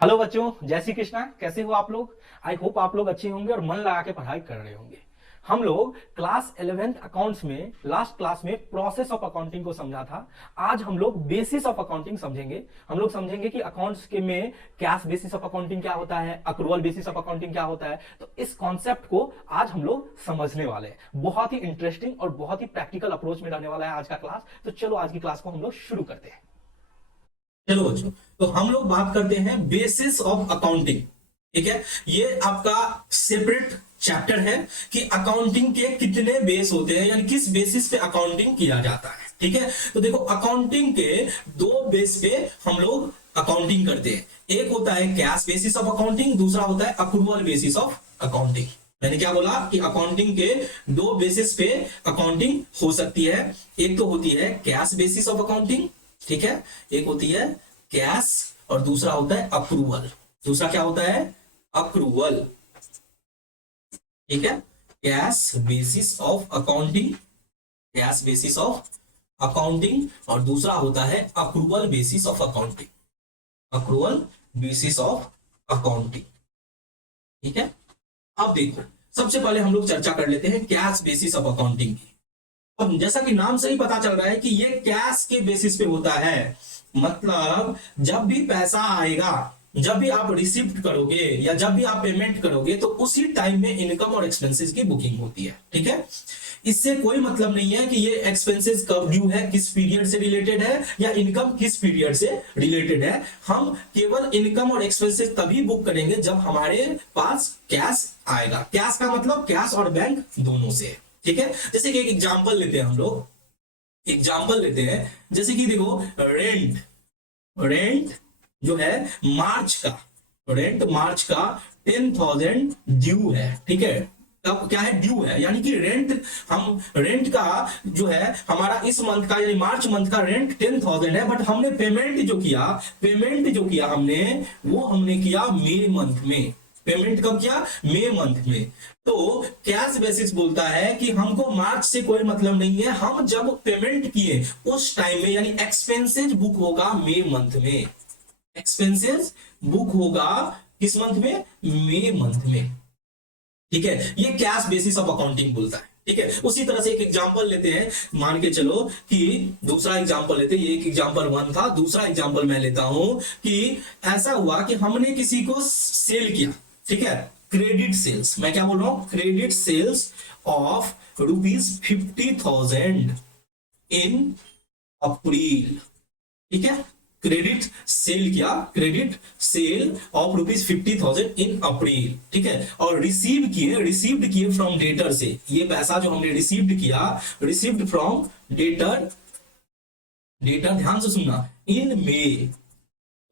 Hello बच्चों, जय श्री कृष्णा। कैसे हो आप लोग? आई होप आप लोग अच्छे होंगे और मन लगा के पढ़ाई कर रहे होंगे। हम लोग क्लास 11th अकाउंट्स में लास्ट क्लास में प्रोसेस ऑफ अकाउंटिंग को समझा था। आज हम लोग बेसिस ऑफ अकाउंटिंग समझेंगे। हम लोग समझेंगे कि अकाउंट्स के में कैश बेसिस ऑफ अकाउंटिंग क्या होता है, अक्रूवल बेसिस ऑफ अकाउंटिंग क्या होता है। तो इस कॉन्सेप्ट को आज हम लोग समझने वाले हैं। बहुत ही इंटरेस्टिंग और बहुत ही प्रैक्टिकल अप्रोच में रहने वाला है आज का क्लास। तो चलो आज की क्लास को हम लोग शुरू करते हैं। चलो बच्चों, तो हम लोग बात करते हैं बेसिस ऑफ अकाउंटिंग। ठीक है, ये आपका सेपरेट चैप्टर है कि अकाउंटिंग के कितने बेस होते हैं, यानी किस बेसिस पे अकाउंटिंग किया जाता है। ठीक है, तो देखो अकाउंटिंग के दो बेस पे हम लोग अकाउंटिंग करते हैं। एक होता है कैश बेसिस ऑफ अकाउंटिंग, दूसरा होता है अक्रूवल बेसिस ऑफ अकाउंटिंग। मैंने क्या बोला कि अकाउंटिंग के दो बेसिस पे अकाउंटिंग हो सकती है। एक तो होती है कैश बेसिस ऑफ अकाउंटिंग, ठीक है, एक होती है कैश और दूसरा होता है अप्रूवल। दूसरा क्या होता है? अक्रूवल। ठीक है, cash basis of accounting, cash basis of accounting और दूसरा होता है accrual basis of accounting, accrual basis of accounting. ठीक है, अब देखो सबसे पहले हम लोग चर्चा कर लेते हैं कैश बेसिस ऑफ अकाउंटिंग की। अब जैसा कि नाम से ही पता चल रहा है कि ये कैश के बेसिस पे होता है। मतलब जब भी पैसा आएगा, जब भी आप रिसीव्ड करोगे या जब भी आप पेमेंट करोगे तो उसी टाइम में इनकम और एक्सपेंसेस की बुकिंग होती है। ठीक है, इससे कोई मतलब नहीं है कि ये एक्सपेंसेस कब ड्यू है, किस पीरियड से रिलेटेड है, या इनकम किस पीरियड से रिलेटेड है। हम केवल इनकम और एक्सपेंसेस तभी बुक करेंगे जब हमारे पास कैश आएगा। कैश का मतलब कैश और बैंक दोनों से। ठीक है, जैसे कि एक एग्जांपल लेते हैं, हम लोग एग्जांपल लेते हैं। जैसे कि देखो रेंट, रेंट जो है मार्च का, रेंट मार्च का 10,000 ड्यू है। ठीक है, तब क्या है? ड्यू है, यानी कि रेंट, हम रेंट का जो है हमारा इस मंथ का यानी मार्च मंथ का रेंट 10,000 है, बट हमने पेमेंट जो किया, पेमेंट जो किया हमने वो हमने किया मई मंथ में। पेमेंट कब किया? मई मंथ में। तो कैश बेसिस बोलता है कि हमको मार्च से कोई मतलब नहीं है, हम जब पेमेंट किए उस टाइम में, यानी एक्सपेंसेस बुक होगा मई मंथ में। एक्सपेंसेस बुक होगा किस मंथ में? मई मंथ में। ठीक है, ये कैश बेसिस ऑफ अकाउंटिंग बोलता है। ठीक है, उसी तरह से एक एग्जांपल लेते हैं। मान के चलो कि दूसरा एग्जांपल लेते हैं, ये एक एग्जांपल 1 था, दूसरा एग्जांपल मैं लेता हूं कि ऐसा हुआ कि हमने किसी को सेल किया। ठीक है, क्रेडिट सेल्स, मैं क्या बोल रहा हूं? क्रेडिट सेल्स ऑफ ₹50,000 इन अप्रैल। ठीक है, क्रेडिट सेल किया, क्रेडिट सेल ऑफ ₹50,000 इन अप्रैल। ठीक है, और रिसीव्ड किए फ्रॉम डेटर से। ये पैसा जो हमने रिसीव्ड किया, रिसीव्ड फ्रॉम डेटर, डेटर ध्यान से सुनना, इन मई।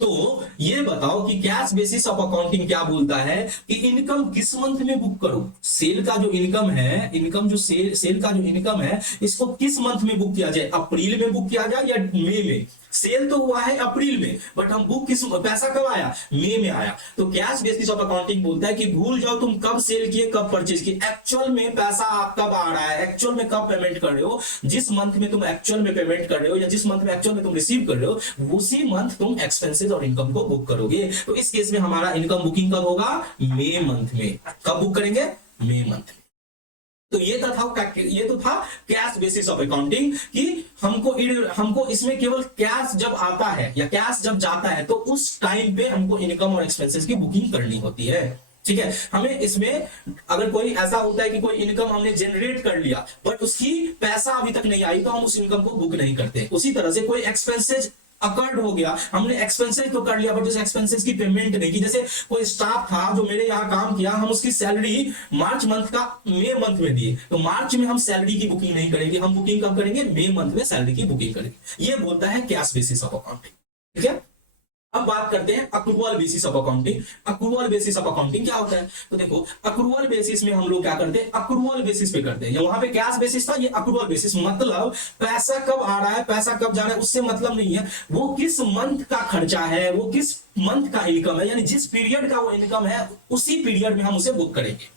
तो ये बताओ कि कैश बेसिस ऑफ अकाउंटिंग क्या बोलता है कि इनकम किस मंथ में बुक करो। सेल का जो इनकम है, इनकम जो सेल का जो इनकम है, इसको किस मंथ में बुक किया जाए? अप्रैल में बुक किया जाए या मई में? सेल तो हुआ है अप्रैल में, बट हम बुक किस, पैसा कब आया? मई में आया। तो कैश बेसिस ऑफ अकाउंटिंग बोलता है कि भूल जाओ तुम कब सेल किए, कब परचेज किए, एक्चुअल में पैसा आप कब आ रहा है, एक्चुअल में कब पेमेंट कर रहे हो। जिस मंथ में तुम एक्चुअल में पेमेंट कर रहे हो या जिस मंथ में एक्चुअल में तुम रिसीव कर रहे हो, उसी मंथ तुम एक्सपेंसेस और इनकम को बुक करोगे। तो इस केस में हमारा इनकम बुकिंग कब होगा? मई मंथ में। कब बुक करेंगे? मई मंथ में। तो ये तो था कैश बेसिस ऑफ अकाउंटिंग कि हमको इसमें केवल कैश जब आता है या कैश जब जाता है तो उस टाइम पे हमको इनकम और एक्सपेंसेस की बुकिंग करनी होती है। ठीक है, हमें इसमें अगर कोई ऐसा होता है कि कोई इनकम हमने जनरेट कर लिया बट उसकी पैसा अभी तक नहीं आई, तो हम उस इनकम को बुक नहीं करते। उसी तरह से कोई एक्सपेंसेस अकर्ड हो गया, हमने एक्सपेंसेस तो कर लिया बट उस एक्सपेंसेस की पेमेंट नहीं की। जैसे कोई स्टाफ था जो मेरे यहाँ काम किया, हम उसकी सैलरी मार्च मंथ का मई मंथ में दिए, तो मार्च में हम सैलरी की बुकिंग नहीं करेंगे, हम बुकिंग कब करेंगे? मई मंथ में सैलरी की बुकिंग करेंगे। ये बोलता है कैश बेसिस ऑफ अकाउंटिंग। ठीक है, अब बात करते हैं accrual basis of accounting. Accrual basis of accounting क्या होता है? तो देखो अक्रूवल बेसिस में हम लोग क्या करते हैं? अक्रूवल बेसिस पे करते हैं। वहां पे कैश बेसिस था, ये अक्रूवल बेसिस, मतलब पैसा कब आ रहा है, पैसा कब जा रहा है उससे मतलब नहीं है, वो किस मंथ का खर्चा है, वो किस मंथ का इनकम है, यानी जिस पीरियड का वो इनकम है उसी पीरियड में हम उसे बुक करेंगे।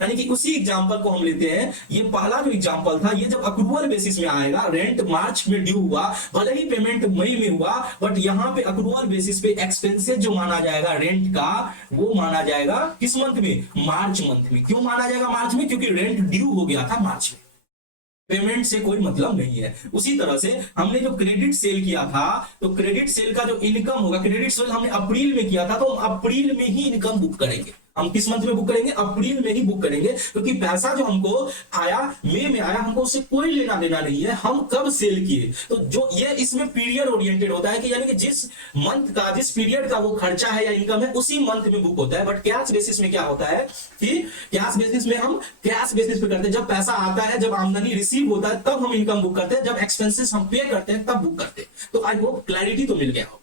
यानी कि उसी एग्जांपल को हम लेते हैं, ये पहला जो एग्जांपल था, ये जब अक्रूवल बेसिस में आएगा, रेंट मार्च में ड्यू हुआ, भले ही पेमेंट मई में हुआ, बट यहां पे अक्रूवल बेसिस पे एक्सपेंसेस जो माना जाएगा रेंट का, वो माना जाएगा किस मंथ में? मार्च मंथ में। क्यों माना जाएगा मार्च में? क्योंकि रेंट ड्यू हो गया था मार्च में, पेमेंट से कोई मतलब नहीं है। उसी तरह से हमने जो क्रेडिट सेल किया था, तो क्रेडिट सेल का जो इनकम होगा, क्रेडिट सेल हमने अप्रैल में किया था, तो अप्रैल में ही इनकम बुक करेंगे। हम किस मंथ में बुक करेंगे? अप्रैल में ही बुक करेंगे, क्योंकि पैसा जो हमको आया मई में आया, हमको उससे कोई लेना देना नहीं है, हम कब सेल किए। तो जो ये इसमें पीरियड ओरिएंटेड होता है कि यानी कि जिस मंथ का, जिस पीरियड का वो खर्चा है या इनकम है, उसी मंथ में बुक होता है। बट कैश बेसिस में क्या होता है कि कैश बेसिस में हम कैश बेसिस पे करते हैं। जब पैसा आता है, जब आमदनी रिसीव होता है, तब हम इनकम बुक करते हैं। जब एक्सपेंसेस हम पे करते हैं, तब बुक करते हैं। तो आई होप क्लैरिटी तो मिल गया होगा।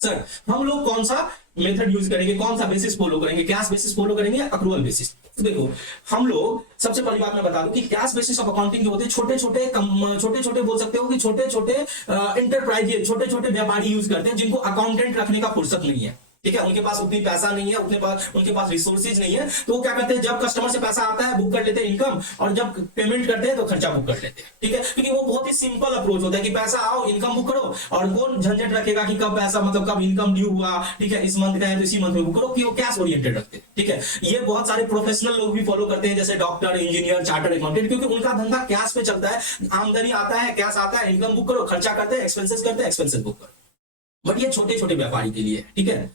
सर हम लोग कौन सा मेथड यूज करेंगे, कौन सा बेसिस फॉलो करेंगे? कैश बेसिस फॉलो करेंगे या अक्रूवल बेसिस? तो देखो, हम लोग सबसे पहली बात मैं बता दूं कि कैश बेसिस ऑफ अकाउंटिंग जो होते हैं, छोटे छोटे बोल सकते हो कि छोटे छोटे एंटरप्राइज, छोटे छोटे व्यापारी यूज करते हैं, जिनको अकाउंटेंट रखने का फुर्सत नहीं है। ठीक है, उनके पास उतनी पैसा नहीं है, उनके पास रिसोर्सेज नहीं है, तो वो क्या करते हैं, जब कस्टमर से पैसा आता है बुक कर लेते हैं इनकम, और जब पेमेंट करते हैं तो खर्चा बुक कर लेते हैं। ठीक है, क्योंकि वो बहुत ही सिंपल अप्रोच होता है कि पैसा आओ, इनकम बुक करो, और कौन झंझट रखेगा कि कब पैसा, मतलब कब इनकम ड्यू हुआ, ठीक है, इस मंथ का है तो इसी मंथ में बुक करो, कि वो कैश ओरिएंटेड रखते हैं। ठीक है, ये बहुत सारे प्रोफेशनल लोग भी फॉलो करते हैं, जैसे डॉक्टर, इंजीनियर, चार्टर्ड अकाउंटेंट, क्योंकि उनका धंधा कैश पे चलता है। आमदनी आता है, कैश आता है, इनकम बुक करो, खर्चा करते हैं, एक्सपेंसेस करते हैं, एक्सपेंसेस बुक करो। बट ये छोटे छोटे व्यापारी के लिए। ठीक है,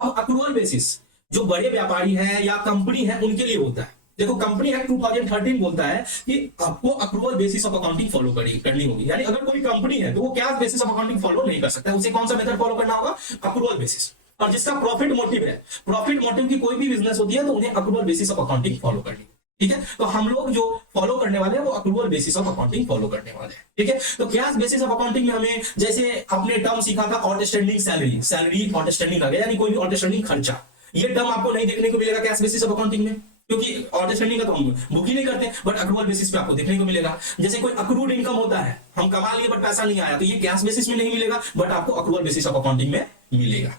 अब अक्रूवल बेसिस जो बड़े व्यापारी हैं या कंपनी है, उनके लिए होता है। देखो, कंपनी एक्ट 2013 बोलता है कि आपको accrual basis of accounting follow करनी होगी। यानी अगर कोई कंपनी है तो वो cash basis of accounting follow नहीं कर सकता, उसे कौन सा मेथड फॉलो करना होगा? Accrual basis. और जिसका प्रॉफिट मोटिव है, प्रॉफिट मोटिव की कोई भी बिजनेस होती है, तो उन्हें accrual basis of accounting follow करनी। ठीक है, तो हम लोग जो फॉलो करने वाले हैं वो accrual basis of accounting follow करने वाले हैं। ठीक है, तो कैश बेसिस ऑफ अकाउंटिंग में हमें, जैसे अपने टर्म सीखा था आउटस्टैंडिंग सैलरी, सैलरी आउटस्टैंडिंग आ गया, यानी कोई भी आउटस्टैंडिंग खर्चा, ये टर्म आपको नहीं देखने को मिलेगा कैश बेसिस ऑफ अकाउंटिंग में, क्योंकि आउटस्टैंडिंग का तो हम बुक ही नहीं करते, बट अक्रूवल बेसिस पे आपको देखने को मिलेगा। जैसे कोई अक्रूड इनकम होता है, हम कमा लिए बट पैसा नहीं आया, तो ये कैश बेसिस में नहीं मिलेगा, बट आपको अक्रूवल बेसिस ऑफ अकाउंटिंग में मिलेगा।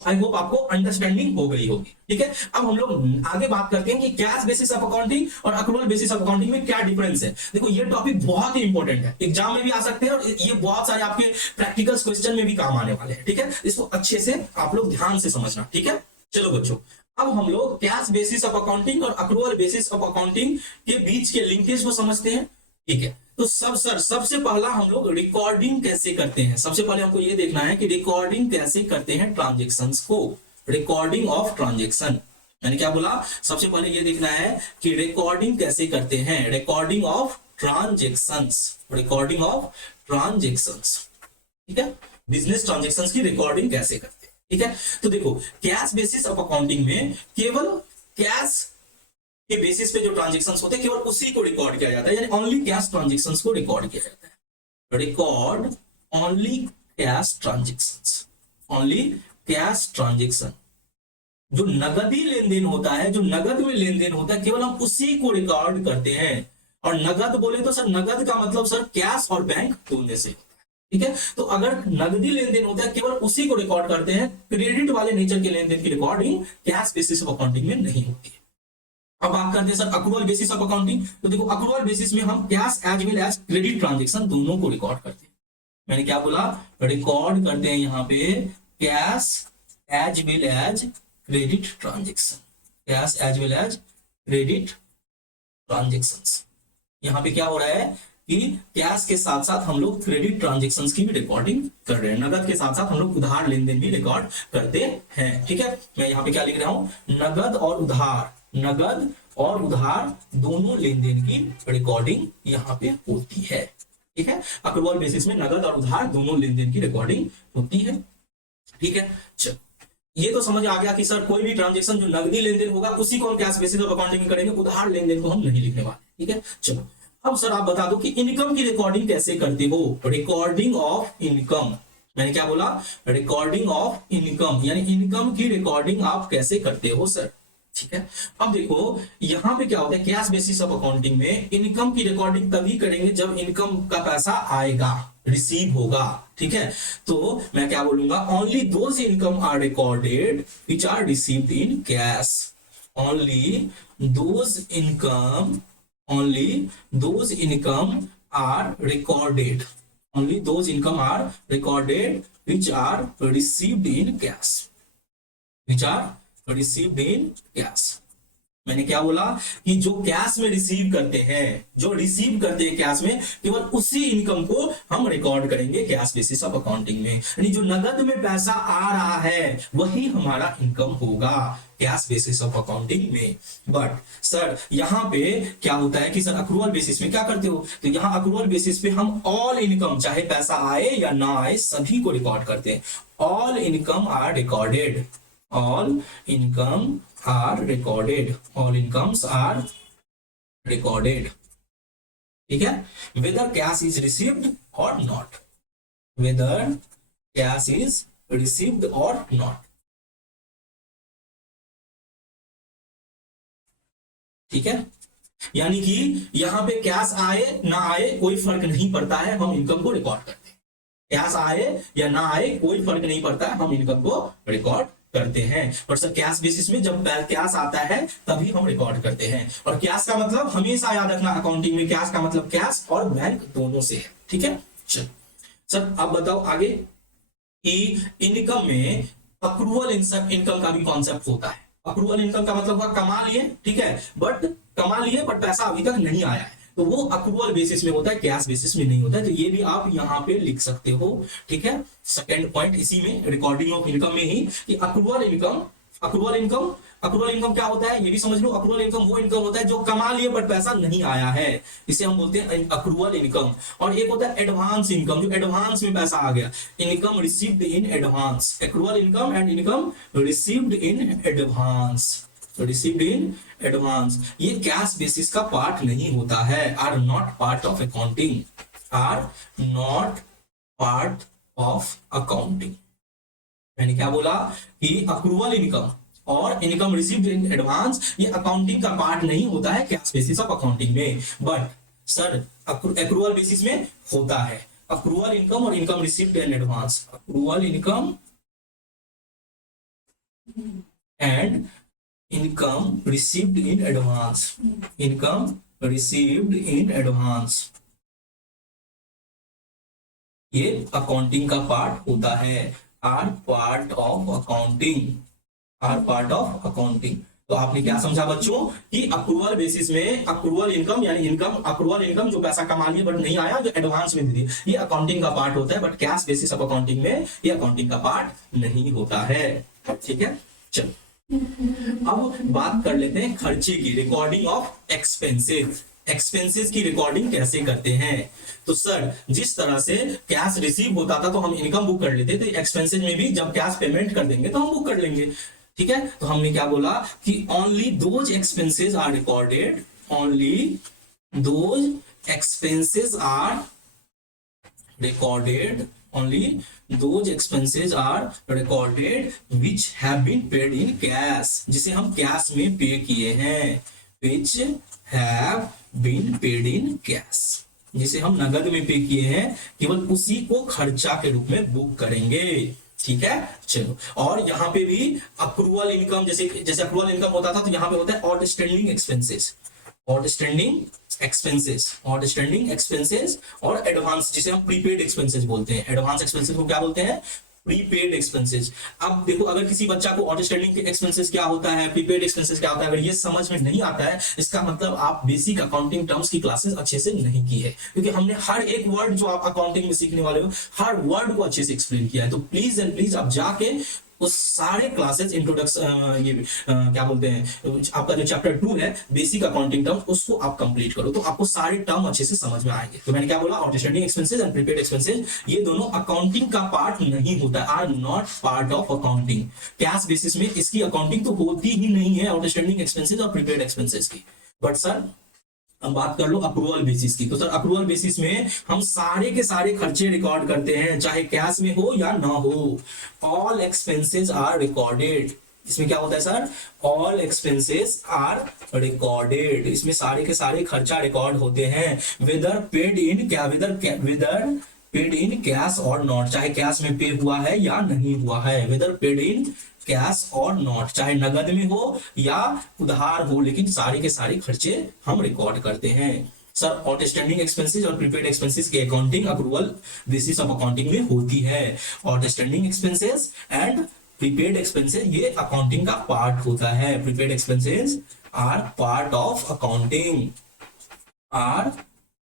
आई होप आपको अंडरस्टैंडिंग हो गई होगी। ठीक है, अब हम लोग आगे बात करते हैं कि कैश बेसिस ऑफ अकाउंटिंग और अक्रूवल बेसिस ऑफ अकाउंटिंग में क्या डिफरेंस है। देखो, ये टॉपिक बहुत ही इंपॉर्टेंट है, एग्जाम में भी आ सकते हैं, और ये बहुत सारे आपके प्रैक्टिकल क्वेश्चन में भी काम आने वाले हैं। ठीक है, इसको अच्छे से आप लोग ध्यान से समझना। ठीक है, चलो बच्चों, अब हम लोग कैश बेसिस ऑफ अकाउंटिंग और अक्रूवल बेसिस ऑफ अकाउंटिंग के बीच के लिंकेज को समझते हैं। ठीक है, तो सबसे पहला हम लोग रिकॉर्डिंग कैसे करते हैं। सबसे पहले हमको ये देखना है कि रिकॉर्डिंग कैसे करते हैं ट्रांजेक्शन्स को, रिकॉर्डिंग ऑफ ट्रांजेक्शन। मैंने क्या बोला? सबसे पहले ये देखना है कि रिकॉर्डिंग कैसे करते हैं, recording of transactions, recording of transactions. ठीक है, बिजनेस ट्रांजेक्शन्स की रिकॉर्डिंग कैसे करते हैं। ठीक है, तो देखो, कैश बेसिस ऑफ अकाउंटिंग में केवल कैश के बेसिस पे जो ट्रांजेक्शन्स होते हैं, केवल उसी को रिकॉर्ड किया जाता है, यानी ओनली कैश ट्रांजेक्शन्स को रिकॉर्ड किया जाता है। Record only cash transactions, only cash transaction. जो नगदी लेन देन होता है, जो नगद में लेन देन होता है, केवल हम उसी को रिकॉर्ड करते हैं। और नगद बोले तो सर, नगद का मतलब सर कैश और बैंक दोनों से। ठीक है, तो अगर नगदी लेन देन होता है, केवल उसी को रिकॉर्ड करते हैं। क्रेडिट वाले नेचर के लेन देन की recording cash basis of accounting में नहीं होती है। अब बात करते हैं sir accrual basis of accounting. तो देखो, अक्रूवल बेसिस में हम cash as well as credit transaction दोनों को रिकॉर्ड करते हैं। मैंने क्या बोला? रिकॉर्ड करते हैं यहाँ पे cash as well as credit transaction, cash as well as credit transactions. यहाँ पे क्या हो रहा है कि कैश के साथ साथ हम लोग क्रेडिट ट्रांजेक्शंस की भी रिकॉर्डिंग कर रहे हैं, नगद के साथ साथ हम लोग उधार लेन देन भी रिकॉर्ड करते हैं। ठीक है, मैं यहाँ पे क्या लिख रहा हूं? नगद और उधार, नगद और उधार दोनों लेन देन की रिकॉर्डिंग यहाँ पे होती है। ठीक है, अक्रूवल बेसिस में नगद और उधार दोनों लेन देन की रिकॉर्डिंग होती है। ठीक है, चलो, ये तो समझ आ गया कि सर कोई भी ट्रांजेक्शन जो नगदी लेन देन होगा उसी को हम कैश बेसिस ऑफ अकाउंटिंग में करेंगे, उधार लेन देन को हम नहीं लिखने वाले। ठीक है, चलो, अब सर आप बता दो कि इनकम की रिकॉर्डिंग कैसे करते हो। रिकॉर्डिंग ऑफ इनकम, मैंने क्या बोला? रिकॉर्डिंग ऑफ इनकम, यानी इनकम की रिकॉर्डिंग आप कैसे करते हो सर। ठीक है, अब देखो यहां पे क्या होता है, कैश बेसिस ऑफ अकाउंटिंग में इनकम की रिकॉर्डिंग तभी करेंगे जब इनकम का पैसा आएगा, रिसीव होगा। ठीक है, तो मैं क्या बोलूंगा? Only those income are recorded which are received in cash, only those income, only those income are recorded, only those income are recorded which are received in cash, which are received in cash. मैंने क्या बोला कि जो cash में receive करते हैं, जो receive करते हैं कैश में, केवल उसी इनकम को हम रिकॉर्ड करेंगे कैश बेसिस ऑफ अकाउंटिंग में। यानी जो नगद में पैसा आ रहा है वही हमारा इनकम होगा कैश बेसिस ऑफ अकाउंटिंग में। बट सर यहाँ पे क्या होता है कि सर अक्रूवल बेसिस में क्या करते हो, तो यहाँ अक्रूवल बेसिस पे हम ऑल इनकम, चाहे पैसा आए या ना आए, सभी को रिकॉर्ड करते हैं। All income are recorded, all income are recorded, all incomes are recorded, ठीक है। whether cash is received or not, whether cash is received or not, ठीक है। यानी कि यहां पे कैश आए ना आए कोई फर्क नहीं पड़ता है, हम इनकम को रिकॉर्ड करते हैं। कैश आए या ना आए कोई फर्क नहीं पड़ता है, हम इनकम को रिकॉर्ड करते हैं। और सर कैश बेसिस में जब कैश आता है तभी हम रिकॉर्ड करते हैं। और कैश का मतलब हमेशा याद रखना, अकाउंटिंग में कैश का मतलब कैश और बैंक दोनों से है, ठीक है। चल सर अब बताओ आगे कि इनकम में अक्रूवल इनकम का भी कॉन्सेप्ट होता है। अक्रूवल इनकम का मतलब हुआ कमा लिए, ठीक है, बट कमा लिए बट पैसा अभी तक नहीं आया है, तो वो अक्रूवल बेसिस में होता है, कैश बेसिस में नहीं होता है। तो ये भी आप यहाँ पे लिख सकते हो, ठीक है। सेकंड पॉइंट इसी में रिकॉर्डिंग ऑफ इनकम में ही कि accrual income, accrual income, accrual income क्या होता है ये भी समझ लो। अक्रूवल इनकम वो इनकम होता है जो कमा लिए बट पैसा नहीं आया है, इसे हम बोलते हैं अक्रूवल इनकम। और एक होता है एडवांस इनकम, जो एडवांस में पैसा आ गया, income received in advance. Accrual income and income received in advance, received in advance, ये कैश बेसिस का पार्ट नहीं होता है, are not part of accounting, are not part of accounting. मैंने क्या बोला कि अक्रूवल इनकम और इनकम रिसीव्ड इन एडवांस ये अकाउंटिंग का पार्ट नहीं होता है कैश बेसिस ऑफ अकाउंटिंग में। बट सर अक्रूवल बेसिस में होता है। अक्रूवल इनकम और income received in advance, accrual income and income received in advance, income received in advance, ये अकाउंटिंग का पार्ट होता है, are part of accounting, are part of accounting. तो आपने क्या समझा बच्चों कि अक्रूवल बेसिस में अक्रूवल इनकम यानी इनकम, अक्रूवल इनकम जो पैसा कमा लिए बट नहीं आया, जो एडवांस में दे दी, ये अकाउंटिंग का पार्ट होता है। But cash basis of accounting में ये अकाउंटिंग का पार्ट नहीं होता है, ठीक है। चलो अब बात कर लेते हैं खर्चे की, रिकॉर्डिंग ऑफ एक्सपेंसेस। एक्सपेंसेस की रिकॉर्डिंग कैसे करते हैं, तो सर जिस तरह से कैश रिसीव होता था तो हम इनकम बुक कर लेते थे, एक्सपेंसेस में भी जब कैश पेमेंट कर देंगे तो हम बुक कर लेंगे, ठीक है। तो हमने क्या बोला कि only those expenses are recorded, only those expenses are recorded, only those expenses are recorded which have been paid in cash, जिसे हम कैश में पे किए हैं, which have been paid in cash, जिसे हम नगद में पे किए हैं, केवल उसी को खर्चा के रूप में बुक करेंगे, ठीक है। चलो और यहाँ पे भी अक्रूवल इनकम, जैसे जैसे अक्रूवल इनकम होता था तो यहाँ पे होता है outstanding expenses, outstanding expenses, outstanding expenses और एडवांस, जिसे हम प्रीपेड एक्सपेंसेस बोलते हैं। एडवांस एक्सपेंसेस को क्या बोलते हैं, प्रीपेड एक्सपेंसेस। अब देखो अगर किसी बच्चा को आउटस्टैंडिंग एक्सपेंसेस क्या होता है, प्रीपेड एक्सपेंसेस क्या होता है, अगर ये समझ में नहीं आता है, इसका मतलब आप बेसिक अकाउंटिंग टर्म्स की क्लासेस अच्छे से नहीं की है, क्योंकि हमने हर एक वर्ड जो आप अकाउंटिंग में सीखने वाले हो हर वर्ड को अच्छे से एक्सप्लेन किया है। तो प्लीज एंड प्लीज आप जाके उस सारे क्लासेस इंट्रोडक्शन, ये क्या बोलते हैं, आपका जो चैप्टर 2 है बेसिक अकाउंटिंग टर्म, उसको आप कंप्लीट करो तो आपको सारे टर्म अच्छे से समझ में आएंगे। तो मैंने क्या बोला, outstanding expenses and prepaid expenses ये दोनों अकाउंटिंग का पार्ट नहीं होता, are not part of accounting. Cash basis में इसकी अकाउंटिंग तो होती ही नहीं है, आउटस्टैंडिंग एक्सपेंसेस और प्रीपेड एक्सपेंसेस की। बट सर हम बात कर लो अक्रूवल बेसिस की, तो सर अक्रूवल बेसिस में हम सारे के सारे खर्चे रिकॉर्ड करते हैं, चाहे कैश में हो या ना हो। ऑल एक्सपेंसेस आर रिकॉर्डेड, इसमें क्या होता है sir, all expenses are recorded, इसमें सारे के सारे खर्चा रिकॉर्ड होते हैं, वेदर पेड इन क्या, वेदर पेड इन कैश और नॉट, चाहे कैश में पे हुआ है या नहीं हुआ है, वेदर पेड इन कैश और नॉट, चाहे नगद में हो या उधार हो, लेकिन सारे के सारे खर्चे हम रिकॉर्ड करते हैं। सर आउटस्टैंडिंग एक्सपेंसेस और प्रीपेड एक्सपेंसेस की accounting accrual basis of accounting में होती है। Outstanding expenses and prepaid expenses ये अकाउंटिंग का पार्ट होता है। Prepaid expenses are part of accounting, are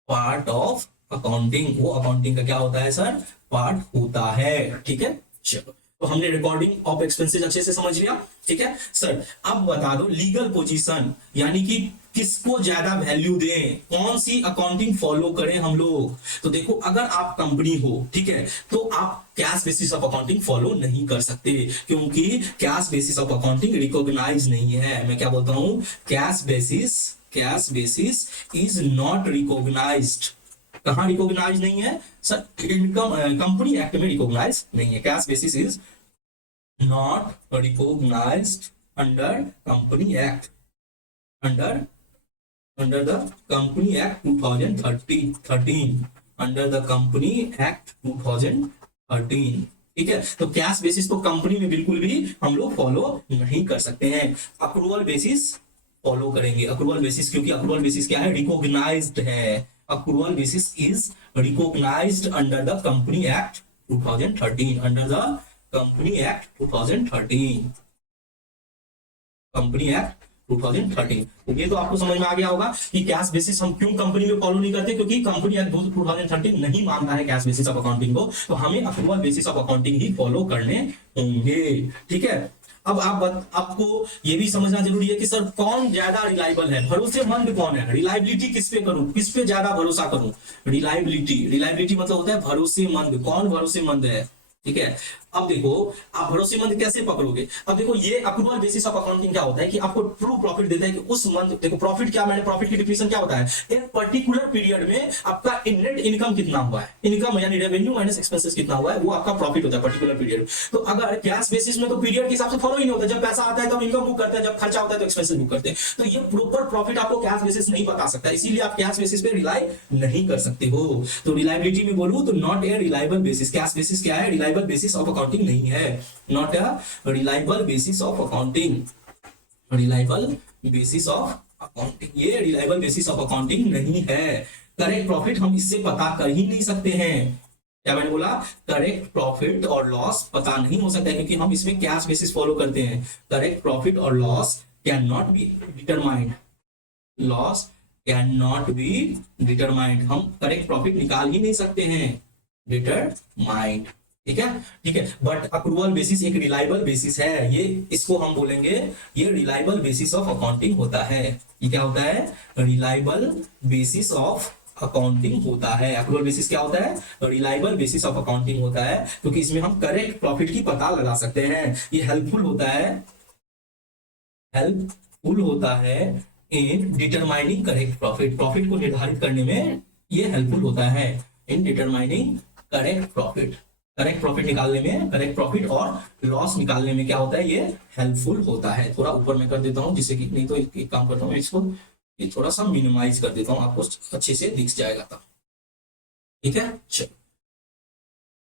part of accounting, वो अकाउंटिंग का क्या होता है सर, पार्ट होता है। ठीक है, चलो तो हमने रिकॉर्डिंग ऑफ एक्सपेंसेस अच्छे से समझ लिया। ठीक है सर, अब बता दो लीगल पोजीशन, यानी कि किसको ज्यादा वैल्यू दें, कौन सी अकाउंटिंग फॉलो करें हम लोग। तो देखो अगर आप कंपनी हो, ठीक है, तो आप cash basis of accounting follow नहीं कर सकते, क्योंकि cash basis of accounting recognise नहीं है। मैं क्या बोलता हूं, cash basis is not recognised. कहां रिकॉग्नाइज नहीं है सर, इनकम कंपनी एक्ट में रिकॉग्नाइज नहीं है। Cash basis is not recognised under company act, under the company act 2013, under the company act 2013। ठीक है, तो कैश बेसिस को कंपनी में बिल्कुल भी हम लोग फॉलो नहीं कर सकते हैं। अक्रूवल बेसिस फॉलो करेंगे, अक्रूवल बेसिस, क्योंकि अक्रूवल बेसिस क्या है, रिकॉग्नाइज्ड है। Accrual basis is recognised under the company act 2013, under the company act 2013, company act 2013। तो ये तो आपको समझ में आ गया होगा कि कैश बेसिस हम क्यों कंपनी में फॉलो नहीं करते, क्योंकि कंपनी एक्ट 2013 नहीं मानता है कैश बेसिस ऑफ अकाउंटिंग को, तो हमें accrual basis of accounting he follow करने होंगे। ठीक है, अब आपको ये भी समझना जरूरी है कि सर कौन ज्यादा रिलायबल है, भरोसेमंद कौन है, रिलायबिलिटी किस पे करूं, किस पे ज्यादा भरोसा करूं। रिलायबिलिटी मतलब होता है भरोसेमंद, कौन भरोसेमंद है। ठीक है, अब देखो आप भरोसेमंद कैसे पकड़ोगे। अब देखो ये अक्रूवल बेसिस ऑफ अकाउंटिंग क्या होता है कि आपको ट्रू प्रॉफिट देता है कि उस मंथ, देखो प्रॉफिट क्या, मैंने प्रॉफिट की डिफिनेशन क्या होता है, एक पर्टिकुलर पीरियड में आपका नेट इनकम कितना हुआ है, इनकम यानी रेवेन्यू माइनस एक्सपेंसेस कितना हुआ है, वो आपका प्रॉफिट होता है पर्टिकुलर पीरियड। तो अगर कैश बेसिस में तो पीरियड के हिसाब से फॉलो ही नहीं होता, जब पैसा आता है तब इनकम बुक करते हैं, जब खर्चा होता है तो एक्सपेंसेस बुक करते हैं। तो ये प्रॉपर प्रॉफिट आपको कैश बेसिस नहीं बता सकता, इसीलिए आप कैश बेसिस पे रिलाई नहीं कर सकते हो। तो रिलायबिलिटी में बोलूं तो not a reliable basis, cash basis क्या है, रिलायबल बेसिस ऑफ अकाउंटिंग नहीं है, not a reliable basis of accounting, reliable basis of accounting, ये reliable basis of accounting नहीं है। करेक्ट प्रॉफिट हम इससे पता कर ही नहीं सकते हैं। क्या मैंने बोला, करेक्ट प्रॉफिट और लॉस पता नहीं हो सकता है, क्योंकि हम इसमें कैश बेसिस फॉलो करते हैं। करेक्ट प्रॉफिट और loss can not be determined, loss can not be determined, हम करेक्ट प्रॉफिट निकाल ही नहीं सकते हैं, डिटरमाइंड। ठीक है, बट अक्रूवल बेसिस एक रिलायबल बेसिस है, ये इसको हम बोलेंगे ये रिलायबल बेसिस ऑफ अकाउंटिंग होता है। ये क्या होता है, रिलायबल बेसिस ऑफ अकाउंटिंग होता है। अक्रूवल बेसिस क्या होता है, रिलायबल बेसिस ऑफ अकाउंटिंग होता है, क्योंकि इसमें हम करेक्ट प्रॉफिट की पता लगा सकते हैं। ये हेल्पफुल होता है in determining correct profit, profit को निर्धारित करने में ये हेल्पफुल होता है, in determining correct profit, correct profit निकालने में, करेक्ट प्रॉफिट और लॉस निकालने में क्या होता है, ये हेल्पफुल होता है। थोड़ा ऊपर में कर देता हूं, जिससे कि नहीं तो एक काम करता हूं, इसको ये थोड़ा सा मिनिमाइज कर देता हूं, आपको अच्छे से दिख जाएगा तब। ठीक है, चलो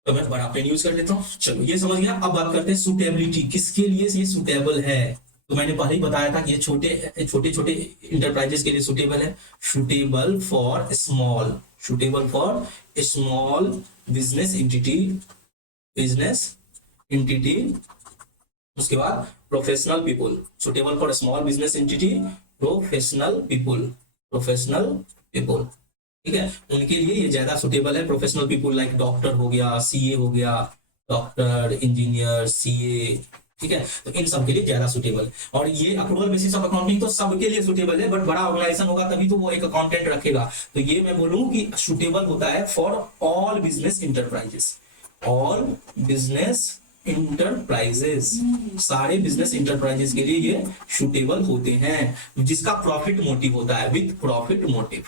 तो मैं बड़ा पेन यूज कर लेता हूं। चलो ये समझ गया। अब बात करते हैं सुटेबिलिटी, किसके लिए ये सुटेबल है। तो मैंने पहले ही बताया था कि ये छोटे छोटे इंटरप्राइजेस के लिए सुटेबल है, suitable for small, suitable for small business entity, उसके बाद professional people, suitable for small business entity, professional people, ठीक है, उनके लिए ये ज्यादा सुटेबल है। प्रोफेशनल पीपल लाइक डॉक्टर हो गया, सीए हो गया, डॉक्टर, इंजीनियर, सीए, ठीक है, तो इन सब के लिए ज्यादा सुटेबल है। और ये अक्रूवल बेसिस ऑफ अकाउंटिंग तो सबके लिए सुटेबल है, बट बड़ा ऑर्गेनाइजेशन होगा तभी तो वो एक अकाउंटेंट रखेगा। तो ये मैं बोलूं कि सुटेबल होता है for all business enterprises, all business enterprises, सारे बिजनेस इंटरप्राइजेस के लिए ये सुटेबल होते हैं, जिसका प्रॉफिट मोटिव होता है, विथ प्रॉफिट मोटिव,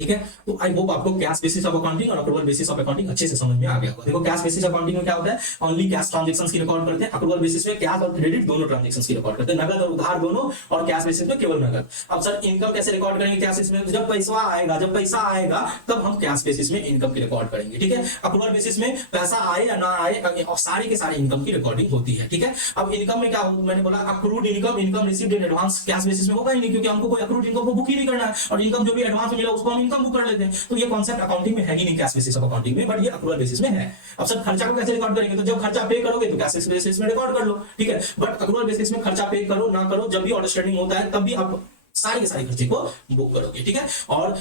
ठीक है। तो आई होप आपको कैश बेसिस ऑफ अकाउंटिंग और अक्रूवल बेसिस ऑफ अकाउंटिंग अच्छे से समझ में आ गया होगा। देखो कैश बेसिस अकाउंटिंग में क्या होता है, ओनली कैश ट्रांजैक्शंस की रिकॉर्ड करते हैं। अक्रूवल बेसिस में कैश और क्रेडिट दोनों ट्रांजैक्शंस की रिकॉर्ड करते हैं, नगद और उधार दोनों, और कैश बेसिस में केवल नगद। अब सर इनकम कैसे रिकॉर्ड करेंगे कैश बेसिस में, जब पैसा आएगा तब हम कैश बेसिस में इनकम की रिकॉर्ड करेंगे। ठीक है, अक्रूवल बेसिस में पैसा आए या ना आए और सारे के सारे इनकम की रिकॉर्डिंग होती है। ठीक है, अब इनकम में क्या मैंने बोला accrued income received in advance cash basis में होगा ही नहीं, क्योंकि हमको कोई अक्रूड इनकम को बुक ही नहीं करना है, और इनकम जो भी एडवांस में मिला उसको हम इनकम बुक कर लेते हैं। तो ये कॉन्सेप्ट अकाउंटिंग में है ही नहीं कैश बेसिस ऑफ अकाउंटिंग में, बट ये अक्रूवल बेसिस में है। अब सर खर्चा को कैसे रिकॉर्ड करेंगे, तो जब खर्चा पे करोगे तो कैश बेसिस में रिकॉर्ड कर लो। ठीक है, बट अक्रूवल बेसिस में खर्चा पे करो ना करो, जब भी ऑर्डर स्टैंडिंग होता है तब भी आप सारे के सारे खर्चे को बुक करोगे। ठीक है, और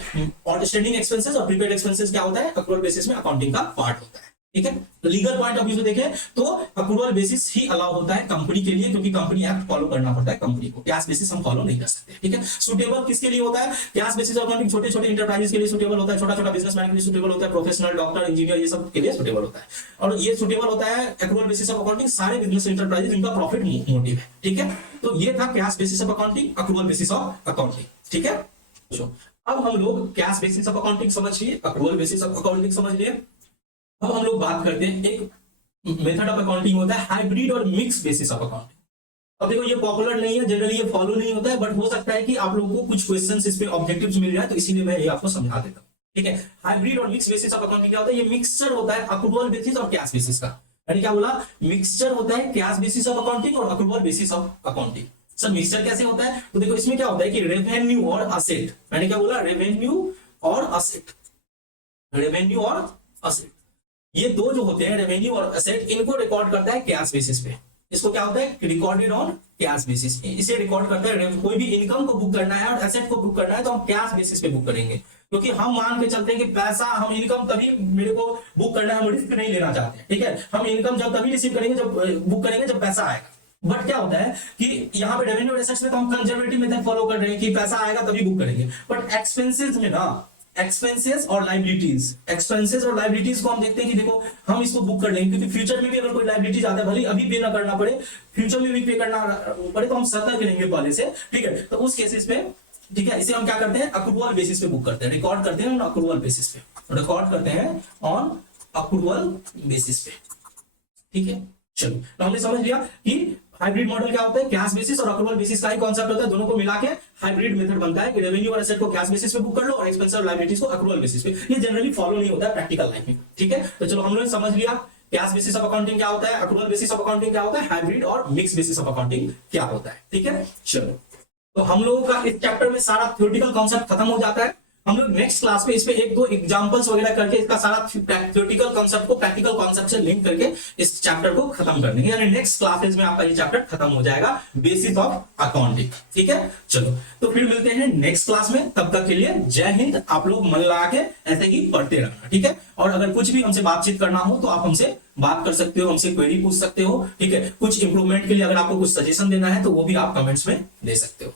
ऑर्डर स्टैंडिंग एक्सपेंसेस और प्रीपेड एक्सपेंसेस क्या होता है, अक्रूवल बेसिस में अकाउंटिंग का पार्ट होता है। ठीक है, लीगल पॉइंट ऑफ व्यू से देखें तो अक्रूवल बेसिस ही अलाउ होता है कंपनी के लिए, क्योंकि कंपनी एक्ट फॉलो करना पड़ता है कंपनी को, कैश बेसिस हम फॉलो नहीं कर सकते। ठीक है, सुटेबल किसके लिए होता है, कैश बेसिस अकाउंटिंग छोटे छोटे इंटरप्राइजेस के लिए सुटेबल होता है, छोटा छोटा बिजनेसमैन के लिए सुटेबल होता है, प्रोफेशनल डॉक्टर इंजीनियर ये सब के लिए सुटेबल होता है। और ये सुटेबल होता है अक्रूवल बेसिस ऑफ अकाउंटिंग सारे बिजनेस इंटरप्राइजेस जिनका प्रॉफिट मोटिव है। ठीक है, तो ये था cash basis of accounting, accrual basis of accounting. ठीक है, अब हम लोग कैश बेसिस ऑफ अकाउंटिंग समझ लिए, अक्रूवल बेसिस ऑफ अकाउंटिंग समझ लिए। अब हम लोग बात करते हैं एक मेथड ऑफ अकाउंटिंग होता है हाइब्रिड और मिक्स बेसिस ऑफ अकाउंटिंग। अब देखो ये पॉपुलर नहीं है, जनरली ये फॉलो नहीं होता है, बट हो सकता है कि आप लोगों को कुछ क्वेश्चंस इस पे ऑब्जेक्टिव्स मिल जाए, तो इसीलिए मैं ये आपको समझा देता हूं। ठीक है, हाइब्रिड और मिक्स बेसिस ऑफ अकाउंटिंग क्या होता है, ये मिक्सचर होता है अक्रूवल बेसिस और कैश बेसिस का। यानी क्या बोला, मिक्सचर होता है कैश बेसिस ऑफ अकाउंटिंग और accrual basis of accounting. Sir mixture कैसे होता है, तो देखो इसमें क्या होता है कि रेवेन्यू और असेट, मैंने क्या बोला, रेवेन्यू और असेट, रेवेन्यू और असेट, ये दो जो होते हैं रेवेन्यू और असेट, इनको रिकॉर्ड करता है कैश बेसिस पे। इसको क्या होता है, रिकॉर्डेड ऑन कैश बेसिस, इसे रिकॉर्ड करता है। कोई भी इनकम को बुक करना है और एसेट को बुक करना है तो हम कैश बेसिस पे बुक करेंगे, क्योंकि हम मान के चलते हैं कि पैसा हम इनकम तभी मेरे को बुक करना है, हम रिस्क नहीं लेना चाहते। ठीक है, हम इनकम जब तभी रिसीव करेंगे जब बुक करेंगे जब पैसा आएगा। बट क्या होता है कि यहाँ पे रेवेन्यू और एसेट्स में तो हम कंजर्वेटिव मेथड फॉलो कर रहे हैं कि पैसा आएगा तभी बुक करेंगे, बट एक्सपेंसेस में ना, एक्सपेंसेस और लाइबिलिटीज को हम देखते हैं कि देखो हम इसको बुक कर लेंगे, क्योंकि फ्यूचर में भी अगर कोई लाइबिलिटीज आता है, भले अभी पे ना करना पड़े, फ्यूचर में भी पे करना पड़े, तो हम सतर्क रहेंगे पहले से। ठीक है, तो उस केसेस में ठीक है, इसे हम क्या करते हैं, अक्रूवल बेसिस पे बुक करते हैं, रिकॉर्ड करते हैं ऑन अक्रूवल बेसिस पे, रिकॉर्ड करते हैं ऑन अक्रूवल बेसिस पे। ठीक है, चलो तो हमने समझ लिया कि हाइब्रिड मॉडल क्या होता है, कैश बेसिस और अक्रूवल बेसिस का ही कॉन्सेप्ट होता है, दोनों को मिला के हाइब्रिड मेथड बनता है कि रेवेन्यू और एसेट को कैश बेसिस पे बुक कर लो और एक्सपेंस और लायबिलिटीज को अक्रूवल बेसिस पे। ये जनरली फॉलो नहीं होता है प्रैक्टिकल लाइफ में। ठीक है, तो चलो हम लोग समझ लिया कैश बेसिस ऑफ अकाउंटिंग क्या होता है, अक्रूवल बेसिस ऑफ अकाउंटिंग क्या होता है, हाइब्रिड और मिक्स बेसिस ऑफ अकाउंटिंग क्या होता है। ठीक है, चलो तो हम लोगों का इस चैप्टर में सारा थ्योरेटिकल कॉन्सेप्ट खत्म हो जाता है। हम लोग नेक्स्ट क्लास में इस पे एक दो एग्जांपल्स वगैरह करके इसका सारा थ्योरेटिकल कॉन्सेप्ट को प्रैक्टिकल कॉन्सेप्ट से लिंक करके इस चैप्टर को खत्म कर देंगे, यानी नेक्स्ट क्लासेस में आपका ये चैप्टर खत्म हो जाएगा, बेसिस ऑफ अकाउंटिंग। ठीक है, चलो तो फिर मिलते हैं नेक्स्ट क्लास में, तब तक के लिए जय हिंद। आप लोग मन लगा के ऐसे ही पढ़ते रहना। ठीक है, और अगर कुछ भी हमसे बातचीत करना हो तो आप हमसे बात कर सकते हो, हमसे क्वेरी पूछ सकते हो। ठीक है, कुछ इंप्रूवमेंट के लिए अगर आपको कुछ सजेशन देना है तो वो भी आप कमेंट्स में दे सकते हो।